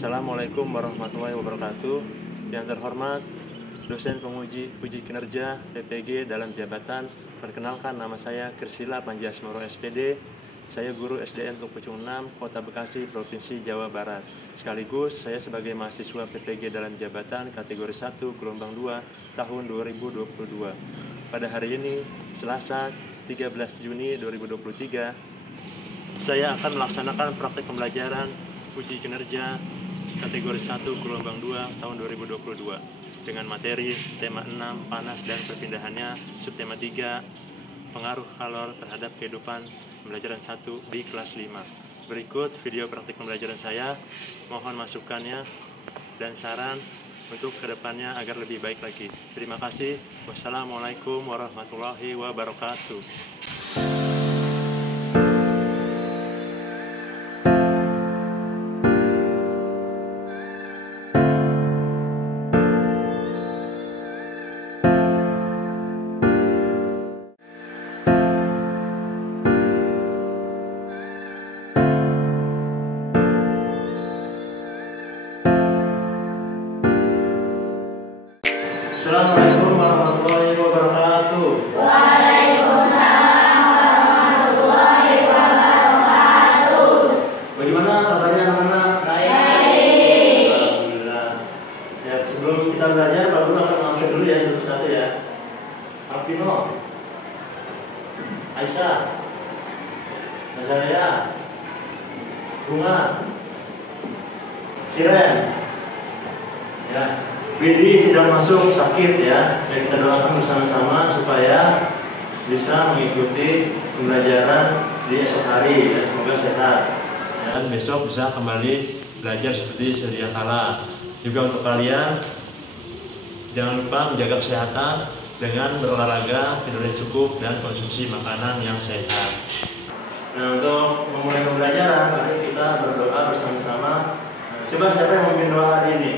Assalamualaikum warahmatullahi wabarakatuh. Yang terhormat dosen penguji uji kinerja PPG dalam jabatan, perkenalkan nama saya Kirsila Panjiasmoro SPD. Saya guru SDN Pucung 6, Kota Bekasi, Provinsi Jawa Barat. Sekaligus saya sebagai mahasiswa PPG dalam jabatan kategori 1 gelombang 2 tahun 2022. Pada hari ini, Selasa 13 Juni 2023, saya akan melaksanakan praktek pembelajaran uji kinerja kategori 1 gelombang 2 tahun 2022 dengan materi tema 6 panas dan perpindahannya, subtema 3 pengaruh kalor terhadap kehidupan, pembelajaran 1 di kelas 5. Berikut video praktik pembelajaran saya, mohon masukannya dan saran untuk kedepannya agar lebih baik lagi. Terima kasih. Wassalamualaikum warahmatullahi wabarakatuh. Assalamualaikum warahmatullahi wabarakatuh. Waalaikumsalam warahmatullahi wabarakatuh. Bagaimana kabarnya anak-anak? Baik. Alhamdulillah. Ya, sebelum kita belajar, Pak Guru akan mengambil dulu ya satu-satu ya. Alvino, Aisyah, Nazaria, Bunga, Siren, ya. Willy tidak masuk sakit ya. Kita doakan bersama-sama supaya bisa mengikuti pembelajaran di esok hari ya, semoga sehat dan besok bisa kembali belajar seperti sedia kala. Juga untuk kalian jangan lupa menjaga kesehatan dengan berolahraga, tidur yang cukup dan konsumsi makanan yang sehat. Nah, untuk memulai pembelajaran mari kita berdoa bersama-sama. Coba siapa yang memimpin doa hari ini?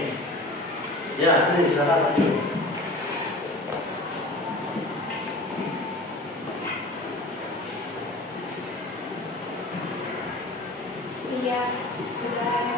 Ya, sini silakan. Iya, sudah.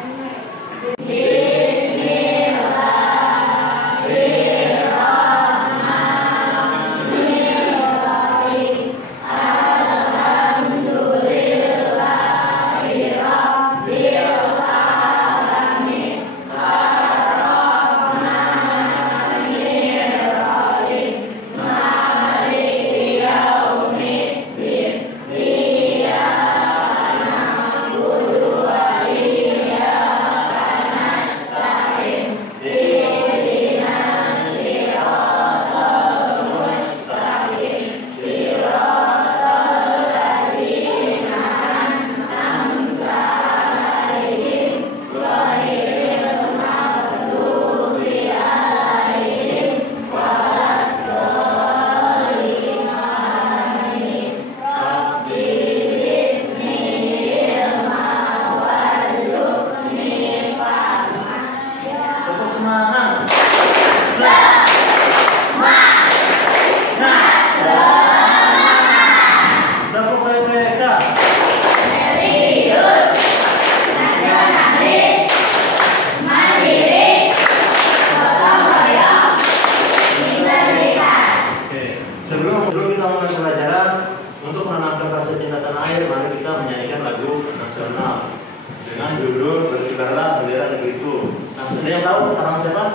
Sebelum kita mulai pembelajaran, untuk menanamkan rasa cinta tanah air, mari kita menyanyikan lagu nasional dengan judul Berkibarlah Bendera Negeriku. Nah, ada yang tahu karangan siapa?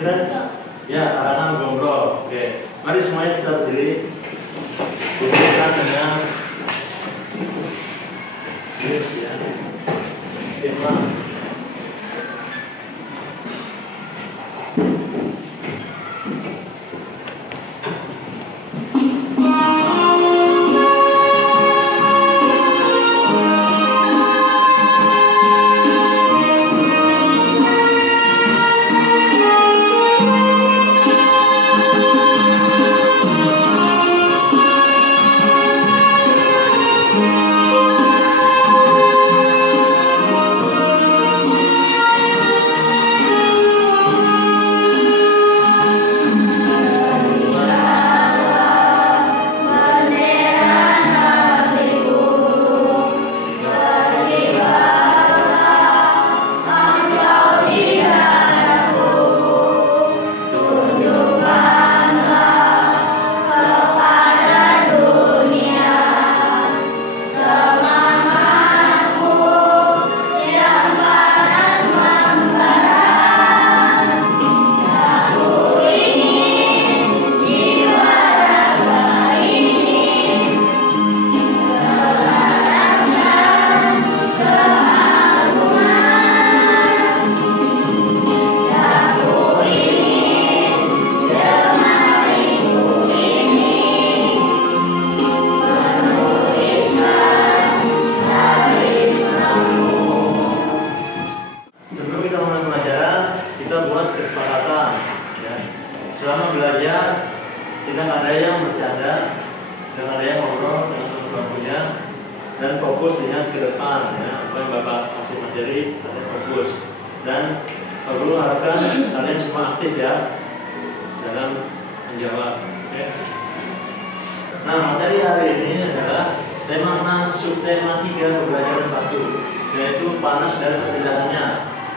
Kira? Ya, karangan Gombrol. Oke, mari semuanya kita berdiri. Berikan dengan ya. area ngobrol dengan teman-temannya dan fokus dengan ke depan ya. Apa yang Bapak kasih materi kalian fokus dan Pak Guru harapkan kalian semua aktif ya dalam menjawab. Okay. Nah, materi hari ini adalah tema 6 subtema 3 pembelajaran 1, yaitu panas dan perpindahannya,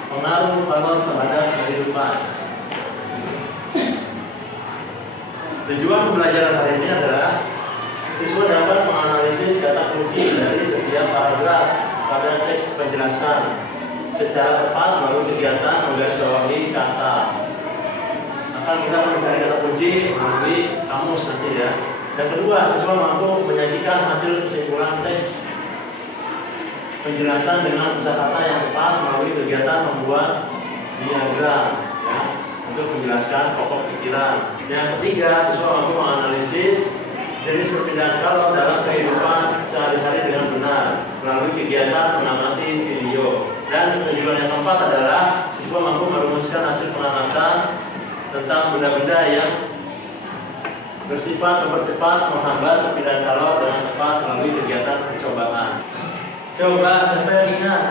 pengaruh balon terhadap kehidupan. Tujuan pembelajaran hari ini adalah siswa dapat menganalisis kata kunci dari setiap paragraf pada teks penjelasan secara tepat melalui kegiatan menggarisbawahi kata. Akan kita mencari kata kunci melalui kamus nanti ya. Yang kedua, siswa mampu menyajikan hasil kesimpulan teks penjelasan dengan kosakata yang tepat melalui kegiatan membuat diagram ya, untuk menjelaskan pokok pikiran. Yang ketiga, siswa mampu menganalisis jenis perpindahan balon dalam kehidupan sehari-hari dengan benar melalui kegiatan mengamati video. Dan tujuan yang keempat adalah siswa mampu merumuskan hasil pengamatan tentang benda-benda yang bersifat mempercepat menghambat perpindahan balon dengan tepat melalui kegiatan percobaan. Coba siapa yang ingat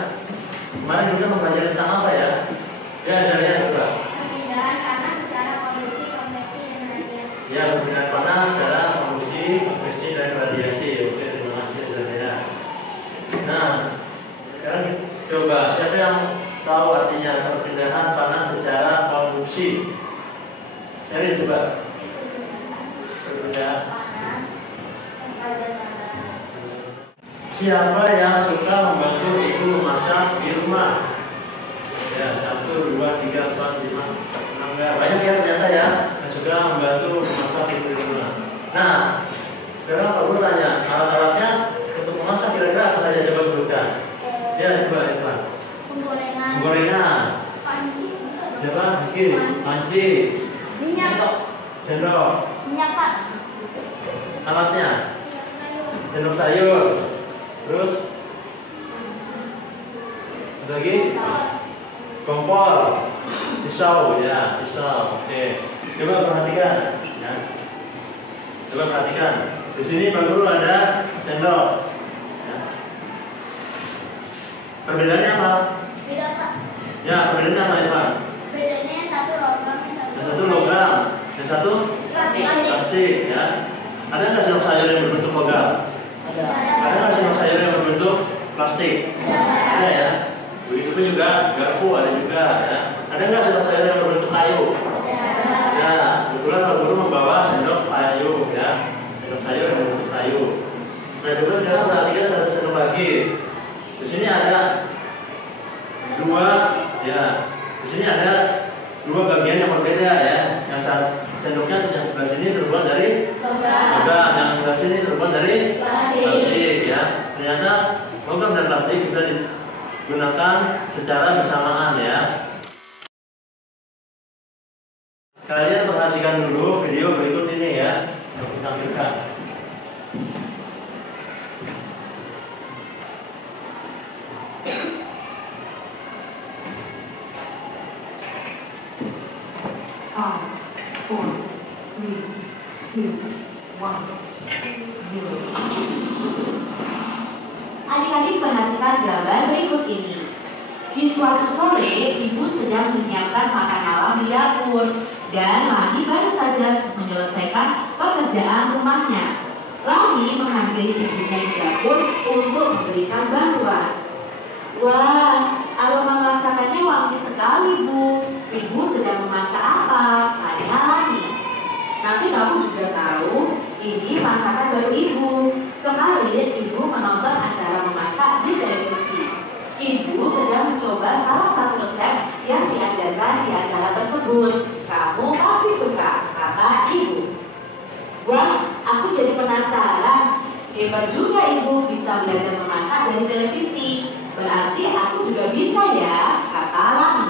kemarin kita mempelajari tentang apa ya? Ya, saya coba. Perpindahan panas secara konduksi, konveksi, dan radiasi. Ya, perpindahan panas secara konduksi, konveksi, dan radiasi. Oke, terima kasih saudara. Nah, sekarang coba siapa yang tahu artinya perpindahan panas secara konduksi? Cari coba. Perpindahan. Panas, pembajaran tanah. Siapa yang suka membantu ibu memasak di rumah? Ya, 1, 2, 3, 4, 5, 6, banyak ya ternyata ya yang suka membantu memasak ibu di rumah. Nah, sekarang Pak Guru tanya, alat-alatnya untuk memasak kira-kira apa saja, coba sebutkan. Ya, coba Ikhwan. Penggorengan. Penggorengan. Panci. Coba bikin panci. Minyak. Sendok. Minyak Pak. Alatnya Sayur. sendok sayur. Terus ada lagi? Kompor, pisau ya, pisau. Oke. Coba perhatikan ya. Coba perhatikan. Di sini Pak Guru ada sendok. Ya. Perbedaannya apa? Beda Pak. Ya, perbedaannya apa Pak? Bedanya yang satu logam, Yang satu logam, yang satu plastik. plastik ya. Ada nggak sendok sayur yang berbentuk logam? Ada nggak sendok sayur yang berbentuk plastik? Ada ya. Begitu pun juga garpu ada juga ya. Ada nggak sendok sayur yang berbentuk kayu? Ya, kebetulan Pak Guru membawa sendok kayu ya. Sendok sayur yang berbentuk kayu. Nah, coba sekarang perhatikan satu sendok lagi. Di sini ada dua ya. Di sini ada dua bagian yang berbeda ya. Yang sendoknya yang sebelah sini terbuat dari logam, yang sebelah sini terbuat dari plastik ya. Ternyata logam dan plastik bisa digunakan secara bersamaan ya. Kalian perhatikan dulu video berikut ini ya, yang ditampilkan. Adik-adik perhatikan gambar berikut ini. Di suatu sore, ibu sedang menyiapkan makan malam di dapur dan Lani baru saja menyelesaikan pekerjaan rumahnya. Lani menghampiri ibunya di dapur untuk memberikan bantuan. Wah, aroma masakannya wangi sekali, Bu. Ibu sedang memasak apa? Tanya Lani. Nanti kamu juga tahu, ini masakan baru ibu. Kemarin ibu menonton acara memasak di televisi. Ibu sedang mencoba salah satu resep yang diajarkan di acara tersebut. Kamu pasti suka, kata ibu. Wah, aku jadi penasaran. Hebat juga ibu bisa belajar memasak dari televisi. Berarti aku juga bisa ya, kata Lani.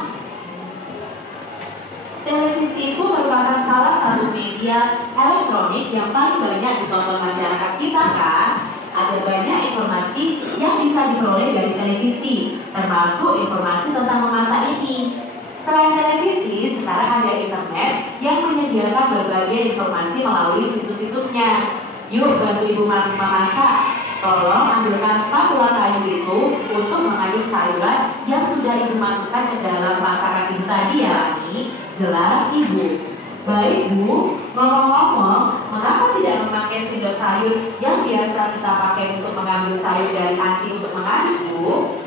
Televisi itu merupakan salah satu media elektronik yang paling banyak ditonton masyarakat kita kan? Ada banyak informasi yang bisa diperoleh dari televisi, termasuk informasi tentang memasak ini. Selain televisi, sekarang ada internet yang menyediakan berbagai informasi melalui situs-situsnya. Yuk bantu ibu memasak. Tolong ambilkan spatula kayu itu untuk mengaduk sayuran yang sudah ibu masukkan ke dalam masakan ibu tadi ya Lani. Jelas ibu? Baik bu, ngomong-ngomong, mengapa tidak memakai sendok sayur yang biasa kita pakai untuk mengambil sayur dari panci untuk mengaduk bu?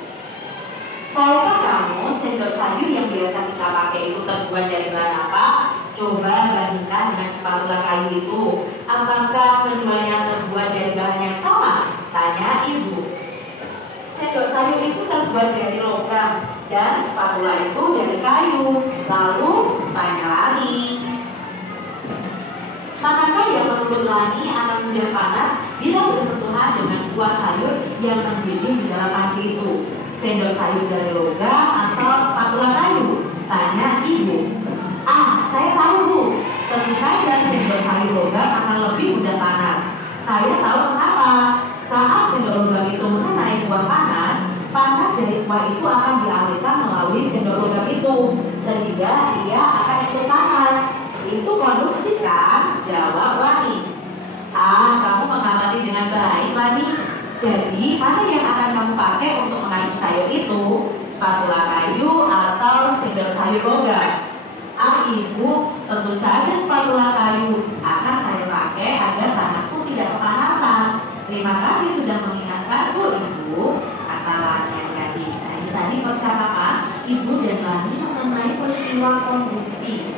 Tahukah kamu sendok sayur yang biasa kita pakai itu terbuat dari bahan apa? Coba bandingkan dengan spatula kayu itu. Apakah keduanya terbuat dari bahan yang sama? Tanya ibu. Sendok sayur itu terbuat dari logam dan spatula itu dari kayu. Lalu tanya lagi. Manakah yang menurut Lani akan mudah panas bila bersentuhan dengan buah sayur yang mendidih di dalam panci itu? Sendok sayur dari logam atau spatula kayu? Tanya ibu. Saya tahu bu, tentu saja sendok sayur logam akan lebih mudah panas. Saya tahu kenapa. Saat sendok logam itu mengenai buah panas, panas dari buah itu akan dialirkan melalui sendok logam itu, sehingga ia akan ikut panas. Itu konduksi kan? Jawab Lani. Kamu mengamati dengan baik Lani. Jadi mana yang akan kamu pakai untuk mengaduk sayur itu? Spatula kayu atau sendok sayur logam? Ibu, tentu saja spatula kayu akan saya pakai agar tanganku tidak kepanasan. Terima kasih sudah mengingatkanku ibu, kata Lani yang tadi. Nah ini tadi percakapan ibu dan Lani mengenai peristiwa konduksi.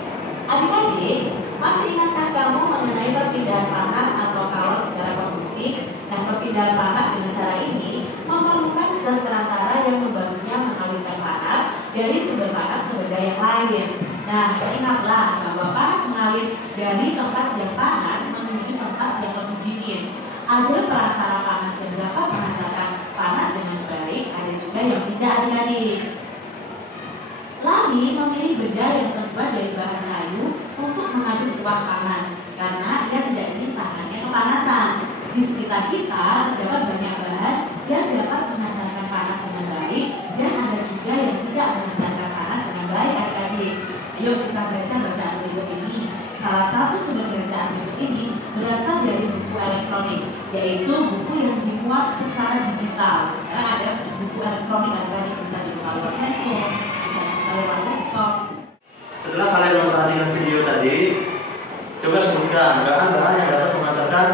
Adik-adik, masih ingatkah kamu mengenai perpindahan panas atau kalau secara konduksi? Nah, perpindahan panas dengan cara ini memerlukan zat perantara yang membantunya mengalirkan panas dari sumber panas ke benda yang lain. Nah, ingatlah bahwa panas mengalir dari tempat yang panas menuju tempat yang lebih dingin. Ada perantara panas yang dapat menghantarkan panas dengan baik, ada juga yang tidak adik-adik. Lani memilih benda yang terbuat dari bahan kayu untuk mengaduk buah panas karena ia tidak ingin tangannya kepanasan. Di sekitar kita terdapat banyak bahan yang dapat menghantarkan panas dengan baik dan ada juga yang tidak menghantarkan panas dengan baik adik-adik. Ayo kita baca bacaan berikut ini. Salah satu sumber bacaan berikut ini berasal dari buku elektronik, yaitu buku yang dimuat secara digital. Sekarang ada buku elektronik adik-adik bisa dibuka lewat handphone. Setelah kalian memperhatikan video tadi, coba sebutkan bahan-bahan yang dapat mengantarkan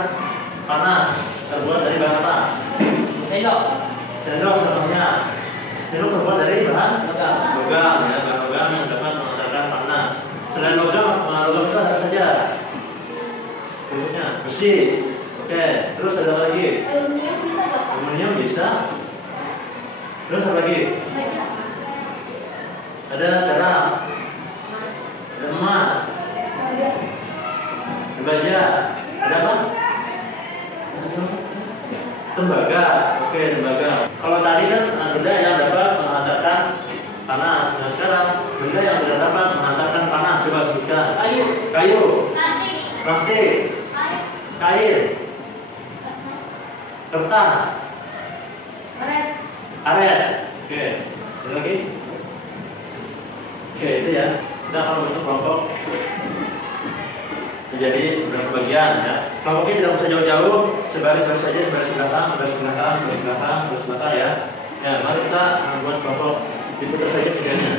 panas terbuat dari bahan apa? Sendok. Sendok contohnya. Sendok terbuat dari bahan logam, ya, bahan logam yang dapat mengantarkan panas. Selain logam itu ada saja. Bentuknya besi. Oke, terus ada apa lagi? Aluminium bisa Pak? Aluminium bisa. Terus apa lagi? Ada perak, ada emas, baja, ada apa? Tembaga. Oke, tembaga. Kalau tadi kan benda yang dapat menghantarkan panas. Nah sekarang benda yang tidak dapat menghantarkan panas, coba sebutkan. Kayu, plastik, kain, kertas, karet. Oke, ada lagi? Oke, itu ya. Kita akan bentuk kelompok menjadi beberapa bagian ya. Kelompoknya tidak usah jauh-jauh, sebaris-baris saja, sebaris belakang, baris belakang, baris belakang, baris belakang ya. Ya, mari kita membuat kelompok diputar saja bagiannya.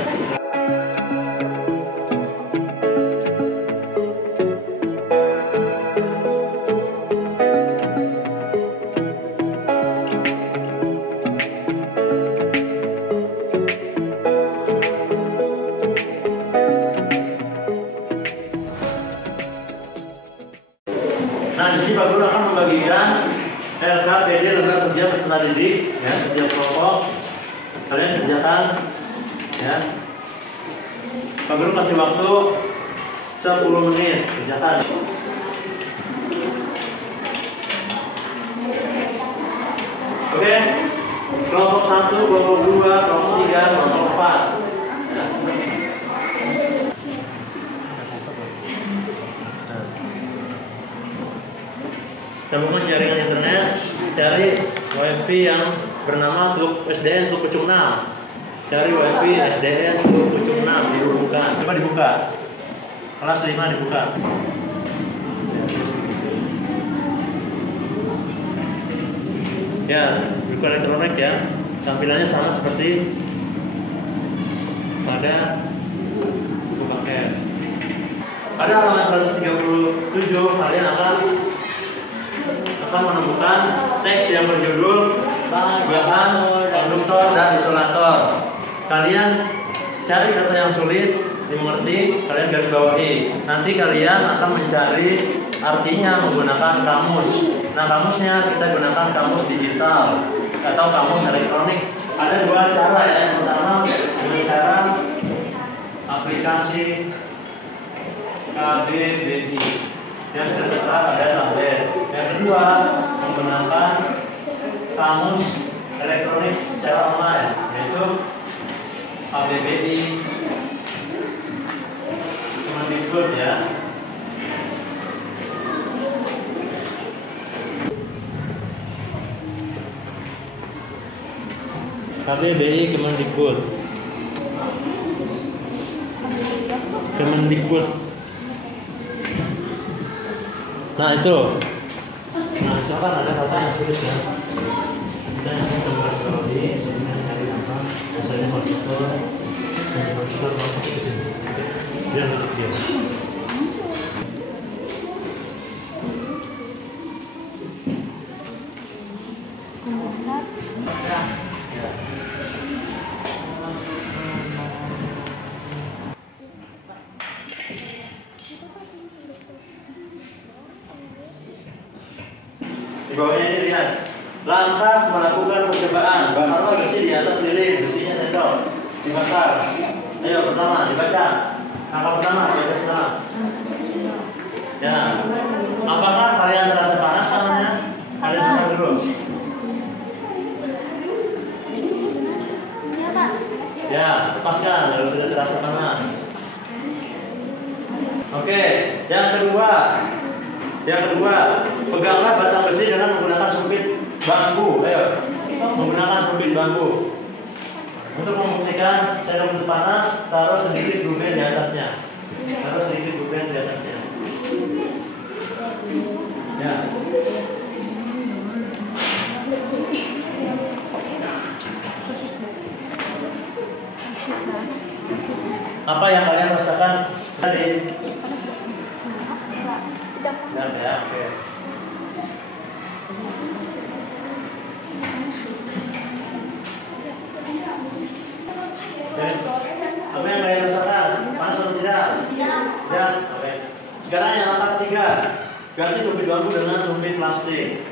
Nah, di sini Pak Guru akan membagikan LKPD lembaga kerja peserta didik ya, setiap kelompok kalian kerjakan ya. Pak Guru kasih waktu 10 menit kerjakan. Oke. Kelompok 1, kelompok 2, kelompok 3, kelompok 4. Ya. Sambungan jaringan internet, cari WiFi yang bernama Klub SDN Klub Pucung 6. Cari WiFi SDN Klub Pucung 6 dihubungkan. Coba dibuka. Kelas 5 dibuka. Ya, buku elektronik ya. Tampilannya sama seperti pada buku paket. Pada halaman 137 kalian akan menemukan teks yang berjudul bahan, konduktor, dan isolator. Kalian cari kata yang sulit dimengerti, kalian garis bawahi. Nanti kalian akan mencari artinya menggunakan kamus. Nah, kamusnya kita gunakan kamus digital atau kamus elektronik. Ada dua cara ya. Yang pertama dengan cara aplikasi KBBI yang tertera pada tablet. Yang kedua menggunakan kamus elektronik secara online, yaitu KBBI Kemendikbud ya. KBBI Kemendikbud. Nah itu. Nah silakan ada kata yang sulit ya. Kita yang sudah berarti sebenarnya dari apa? Misalnya konduktor, masuk ke sini. Dia masuk dia. Di bawahnya ini lihat. Langkah melakukan percobaan. Bakar besi di atas lilin, besinya sendok. Dibakar. Ayo pertama dibaca. Langkah pertama, baca pertama. Ya. Apakah kalian terasa panas tangannya? Kalian buka dulu. Ya, lepaskan kalau sudah terasa panas. Oke, yang kedua, peganglah batang besi dengan menggunakan sumpit bambu. Ayo, menggunakan sumpit bambu. Untuk membuktikan sendok itu panas, taruh sedikit guben di atasnya. Ya. Apa yang kalian rasakan tadi? Ya, oke. Apa yang kalian rasakan? Panas atau tidak? Ya, oke. Sekarang yang langkah ketiga, ganti sumpit bambu dengan sumpit plastik.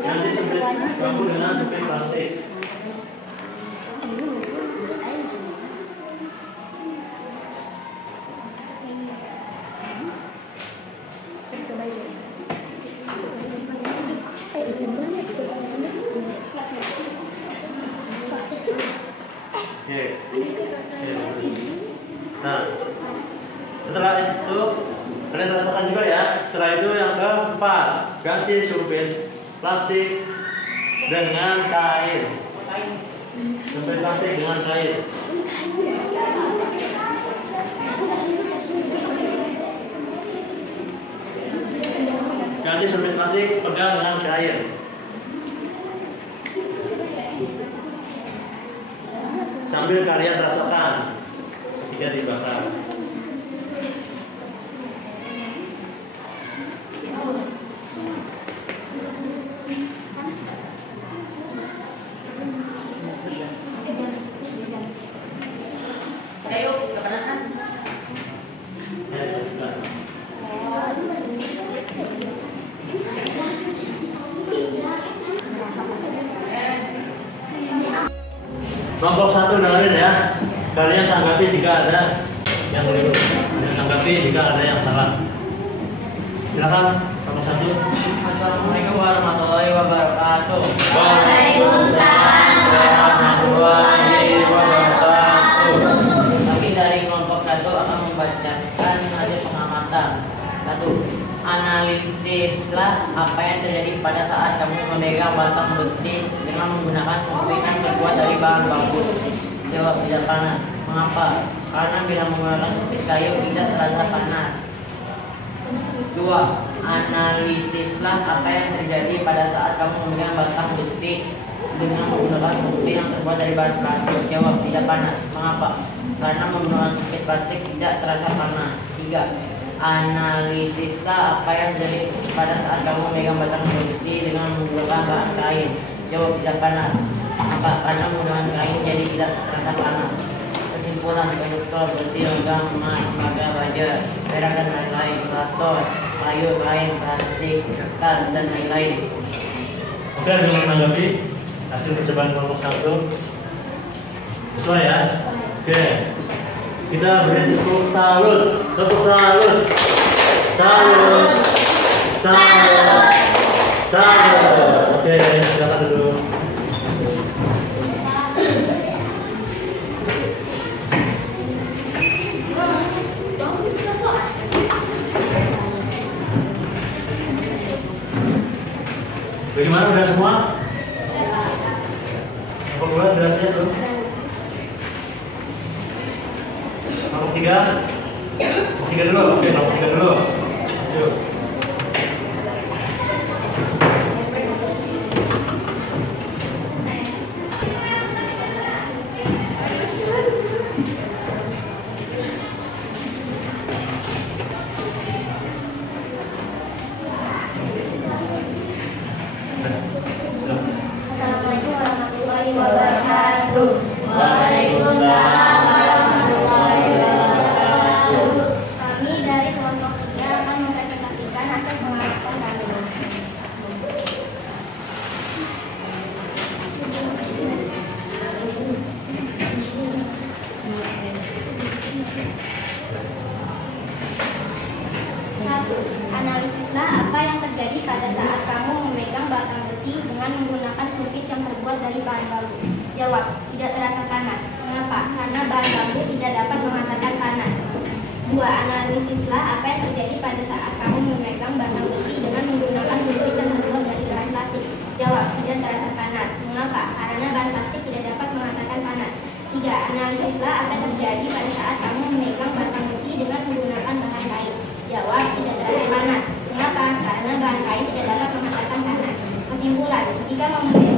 Ganti sumpit bambu dengan sumpit plastik. Nah, setelah itu kalian rasakan juga ya. Setelah itu yang keempat, ganti sumpit plastik dengan kain. Sumpit plastik dengan kain. Ganti sumpit plastik, pegang dengan kain. Sambil kalian rasakan ketika dibakar. Ayo, kepanasan. Kelompok 1 dengerin ya. Kalian tanggapi jika ada yang keliru. Tanggapi jika ada yang salah. Silakan kelompok 1. Assalamualaikum warahmatullahi wabarakatuh. Waalaikumsalam warahmatullahi wabarakatuh. Kami dari kelompok 1 akan membacakan hasil pengamatan. 1. Analisislah apa yang terjadi pada saat kamu memegang batang besi dengan menggunakan sumpit yang terbuat dari bahan bambu. Jawab, tidak panas. Mengapa? karena bila menggunakan sumpit kayu tidak terasa panas. 2. Analisislah apa yang terjadi pada saat kamu memegang batang besi dengan menggunakan sumpit yang terbuat dari bahan plastik. Jawab, tidak panas. Mengapa? Karena menggunakan sumpit plastik tidak terasa panas. 3. Analisislah apa yang terjadi pada saat kamu memegang batang besi dengan menggunakan bahan kain. Jawab, tidak panas. Mengapa? Karena menggunakan kain jadi tidak terasa panas. Kesimpulan, konduktor, besi, logam, emas, tembaga, baja, perak dan lain-lain, plastor, kayu, kain, plastik, kertas dan lain-lain. Oke, ada yang menanggapi hasil percobaan kelompok 1? Sesuai ya? Oke, kita beri tepuk salut, tepuk salut, salut, salut, salut. Oke, silakan duduk. Bagaimana, udah semua? Keluar derasnya tuh. Nomor 3. Nomor 3 dulu. Oke, nomor 3 dulu. Yuk. Assalamualaikum warahmatullahi wabarakatuh. Waalaikumsalam warahmatullahi wabarakatuh. Kami dari kelompok 3 akan mempresentasikan hasil pengamatan kami. Satu, analisislah apa yang terjadi pada saat kamu memegang batang besi dengan menggunakan sumpit yang terbuat dari bahan bambu. Jawab, tidak terasa panas. Mengapa? Karena bahan bambu tidak dapat menghantarkan panas. 2. Analisislah apa yang terjadi pada saat kamu memegang batang besi dengan menggunakan sumpit yang terbuat dari bahan plastik. Jawab, tidak terasa panas. Mengapa? Karena bahan plastik tidak dapat menghantarkan panas. 3. Analisislah apa yang terjadi pada saat kamu memegang batang besi dengan menggunakan bahan kain. Jawab, tidak terasa panas. Mengapa? Karena bahan kain tidak dapat menghantarkan panas. Kesimpulan, jika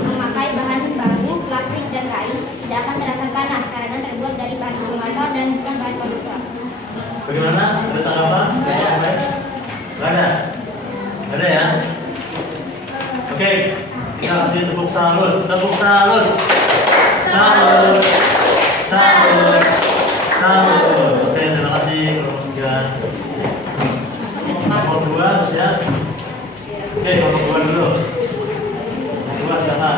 memakai bahan bambu, plastik, dan kain tidak akan terasa panas karena terbuat dari bahan konduktor dan bukan bahan konduktor. Bagaimana? Ada tanggapan? Gak ada? Gak ada ya? Oke, kita kasih tepuk salut. Tepuk salut. Salut. Salut. Salut. Oke, terima kasih kelompok 3. Nomor 2 ya. Oke, nomor 2 dulu. Nomor 2 silakan.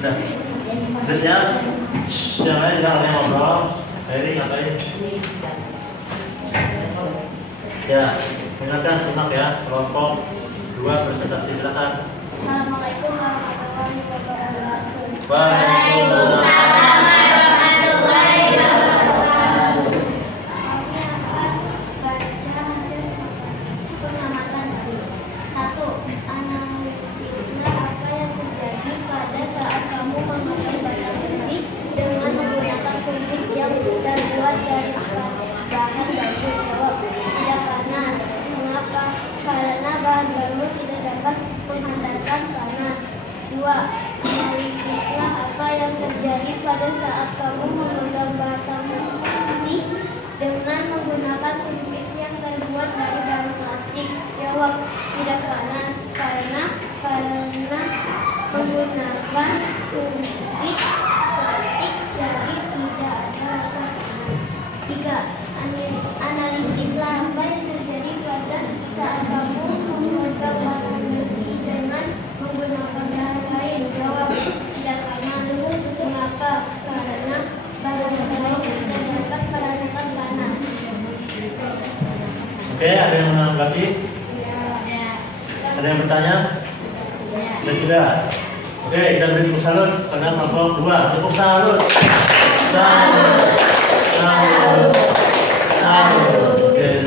Udah. Terus ya. Jangan lain jangan ngobrol. Ini ngapain? Ya, silakan simak ya kelompok 2 presentasi, silakan. Assalamualaikum warahmatullahi wabarakatuh. Waalaikumsalam warahmatullahi wabarakatuh. Kami akan baca hasil pengamatan. 1. Analisislah apa yang terjadi pada saat kamu memakai batang besi dengan menggunakan sumpit yang terbuat dari bahan bambu. Jawab, tidak panas. Mengapa? Karena bahan bambu tidak dapat menghantarkan panas. 2. Analisislah apa yang terjadi pada saat kamu memegang batang besi dengan menggunakan sumpit yang terbuat dari bahan plastik. Jawab, tidak panas karena menggunakan sumpit plastik jadi tidak ada rasa panas. 3. Analisislah apa yang terjadi pada saat kamu memegang batang besi dengan menggunakan bahan kain. Jawab, tidak panas. Mengapa? Karena bahan kain tidak dapat merasakan panas. Oke, ada yang menanggapi? Ada yang bertanya? Ada tidak? Oke, kita beri tepuk salut pada kelompok 2. Tepuk salut. Salut. Salut. Salut. Oke.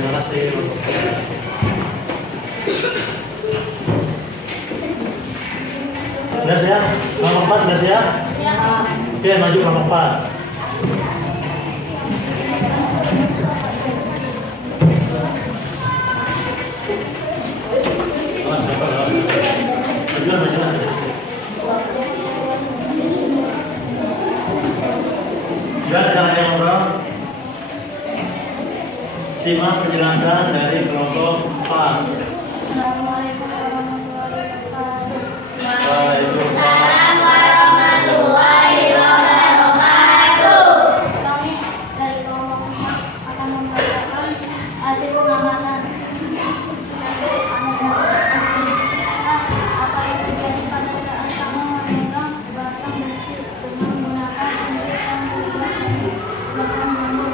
Sudah siap? Oke, maju kelompok 4. Dan jangan yang ngobrol. Simak penjelasan dari kelompok 4. Assalamualaikum warahmatullahi wabarakatuh. Waalaikumsalam. Kami dari kelompok 4 akan membacakan hasil pengamatan. Apa yang terjadi pada saat kamu memegang batang besi dengan menggunakan kunci yang terbuat dari batang bambu?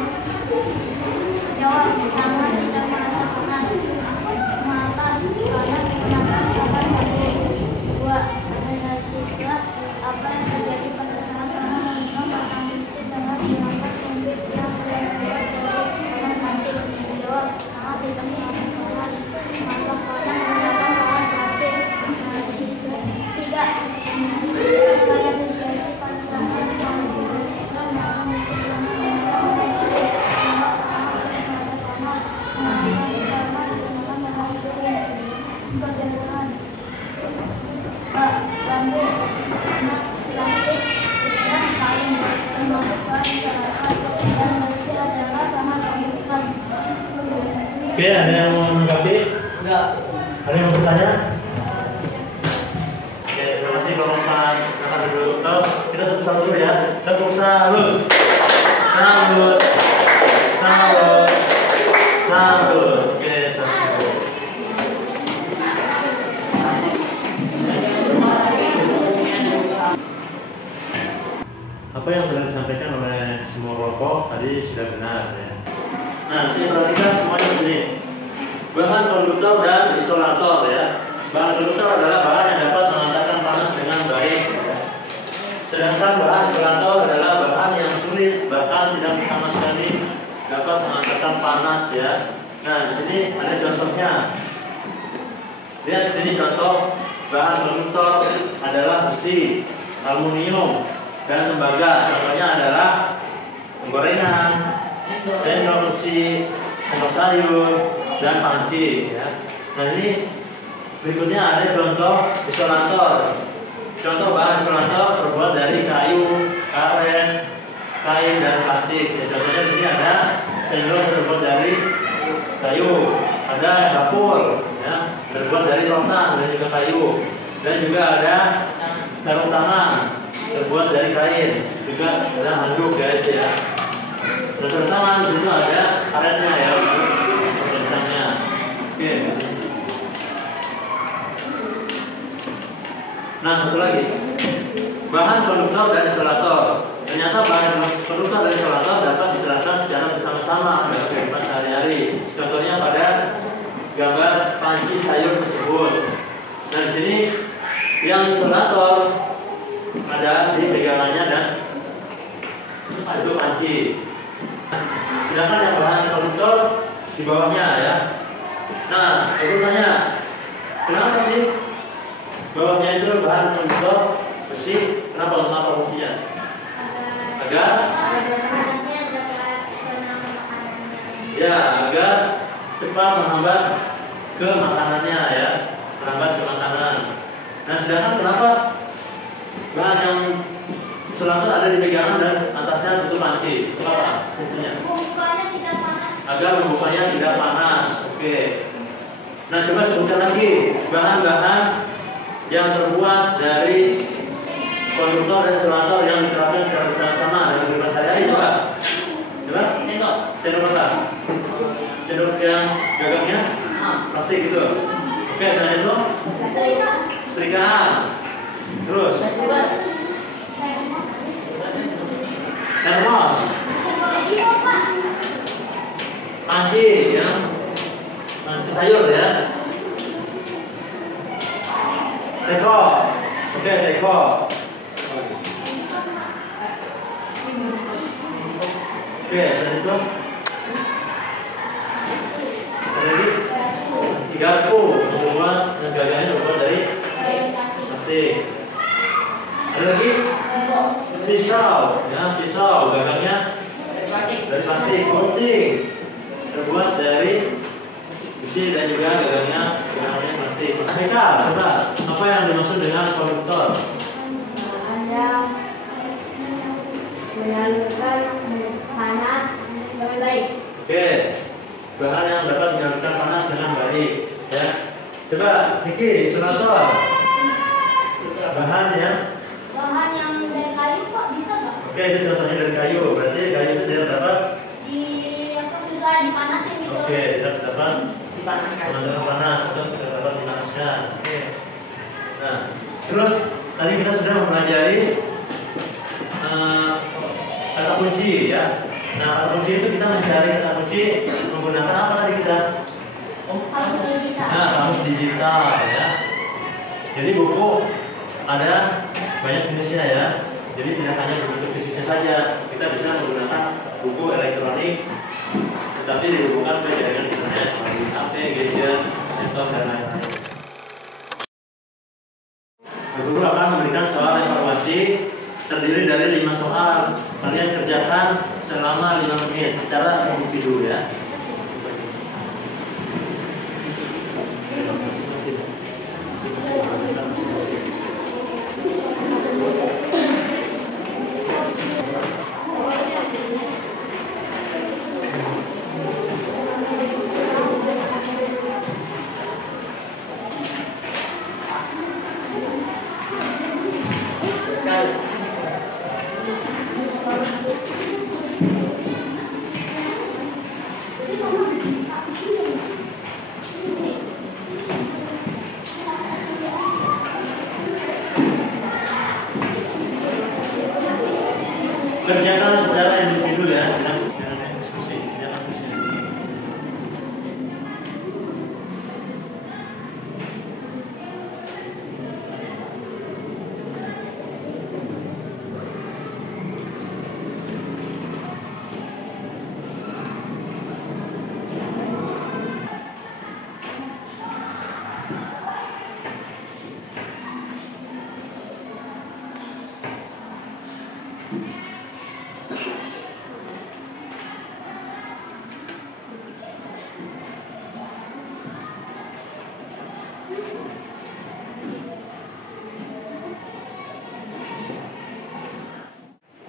Jawab, karena tidak merasa panas. Mengapa? Karena menggunakan batang bambu. 2. Analisislah apa yang terjadi pada saat kamu memegang batang besi dengan menggunakan kunci yang terbuat dari batang plastik. Jawab, karena tidak merasa panas. Mengapa? Karena menggunakan bahan plastik. 3. Apa yang terjadi pada saat kamu memegang batang besi dengan menggunakan kunci kesimpulan bambu, plastik, dan kain termasuk bahan masyarakat dan besi adalah bahan pembuatan. Oke, ada yang mau menanggapi? Enggak. Ada yang mau bertanya? Oke, terima kasih kelompok 4. Silakan duduk. Kita satu-satu dulu ya. Tepuk salut. Salut. Salut. Salut. Oke, satu. Apa yang telah disampaikan oleh semua kelompok tadi sudah benar ya. Nah, sini perhatikan semuanya sini. Bahan konduktor dan isolator ya. Bahan konduktor adalah bahan yang dapat mengantarkan panas dengan baik ya. Sedangkan bahan isolator adalah bahan yang sulit, bahkan tidak sama sekali dapat mengantarkan panas ya. Nah, di sini ada contohnya. Lihat di sini contoh bahan konduktor adalah besi, aluminium, dan tembaga. Contohnya adalah gorengan, sendok besi, sendok sayur, dan panci ya. Nah, ini berikutnya ada contoh isolator. Contoh bahan isolator terbuat dari kayu, karet, kain, dan plastik ya. Contohnya di sini ada sendok terbuat dari kayu, ada dapur ya, terbuat dari rotan dan juga kayu, dan juga ada sarung tangan terbuat dari kain, juga ada handuk ya itu ya. Sarung tangan di situ ada karetnya ya, misalnya. Oke. Nah, satu lagi, bahan konduktor dan isolator. Ternyata bahan konduktor dan isolator dapat diterapkan secara bersama-sama dalam kehidupan sehari-hari. Contohnya pada gambar panci sayur tersebut. Nah, di sini yang isolator ada di pegangannya dan itu panci. Sedangkan yang bahan konduktor di bawahnya ya. Nah, aku tanya, kenapa sih bawahnya itu bahan konduktor besi? Kenapa fungsinya? Agar ya, agar cepat menghambat ke makanannya ya, menghambat ke makanan. Nah, sedangkan kenapa bahan yang isolator ada di pegangan dan atasnya tutup panci? Kenapa fungsinya? Membukanya tidak panas. Agar membukanya tidak panas. Oke. Nah, coba sebutkan lagi bahan-bahan yang terbuat dari konduktor dan isolator yang diterapkan secara bersama-sama dalam kehidupan sehari-hari. Coba. Sendok apa? Sendok yang gagangnya plastik gitu. Oke, selain itu setrikaan. Terus termos, panci ya, panci sayur ya. Teko, oke teko. Oke, dan itu garpu, membuat gagangnya terbuat dari plastik. Ada lagi? Pisau, ya pisau, gagangnya dari plastik, gunting, terbuat dari besi dan juga gagangnya plastik. Kita coba, apa yang dimaksud dengan konduktor? Ada menyalurkan panas dengan baik. Oke, bahan yang dapat menyalurkan panas dengan baik. Ya, coba Niki, isolator. Bahan yang dari kayu kok bisa nggak? Oke, itu contohnya dari kayu. Berarti kayu itu tidak dapat Susah dipanasin gitu. Oke, tidak dapat Dipanaskan. menahan panas atau tidak dapat dipanaskan. Oke. Nah, terus tadi kita sudah mempelajari kata kunci ya. Nah, kata kunci itu kita mencari kata kunci menggunakan apa tadi kita? Kamus digital. Nah, kamus digital ya. Jadi buku ada banyak jenisnya ya. Jadi tidak hanya bentuk fisiknya saja, kita bisa menggunakan buku elektronik, tetapi dihubungkan ke jaringan internet melalui HP, gadget, laptop dan lain-lain. Guru akan memberikan soal informasi terdiri dari 5 soal. Kalian kerjakan selama 5 menit secara individu ya. Kerjakan secara individu ya, jangan diskusi, jangan diskusi.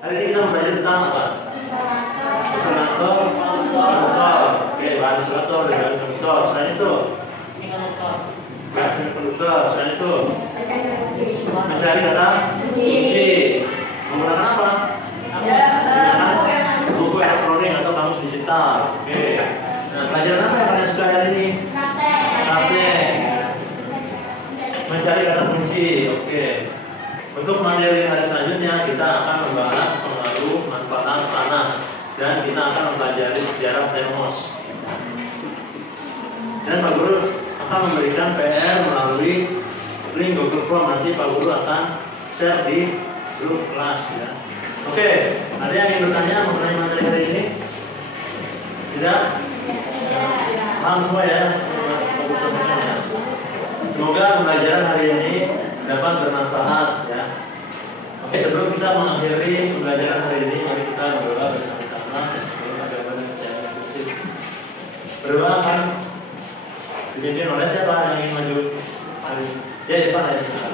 Hari ini kita belajar tentang apa? Isolator, konduktor. Oke, bahan isolator dan konduktor. Selain itu, bahan konduktor. Selain itu, mencari kata kunci. Menggunakan apa? Menggunakan buku elektronik atau kamus digital. Oke. Nah, pelajaran apa yang kalian suka hari ini? Praktek. Mencari kata kunci. Oke. Untuk materi hari selanjutnya kita akan membahas pengaruh manfaat panas dan kita akan mempelajari sejarah termos. Dan Pak Guru akan memberikan PR melalui link Google Form, nanti Pak Guru akan share di grup kelas ya. Oke, ada yang ingin bertanya mengenai materi hari ini? Tidak? Paham semua ya? Semoga pembelajaran hari ini dapat bermanfaat ya. Oke, sebelum kita mengakhiri pembelajaran hari ini, mari kita berdoa bersama-sama. Berdoa kan dipimpin oleh siapa yang ingin maju? Ya, depan ya.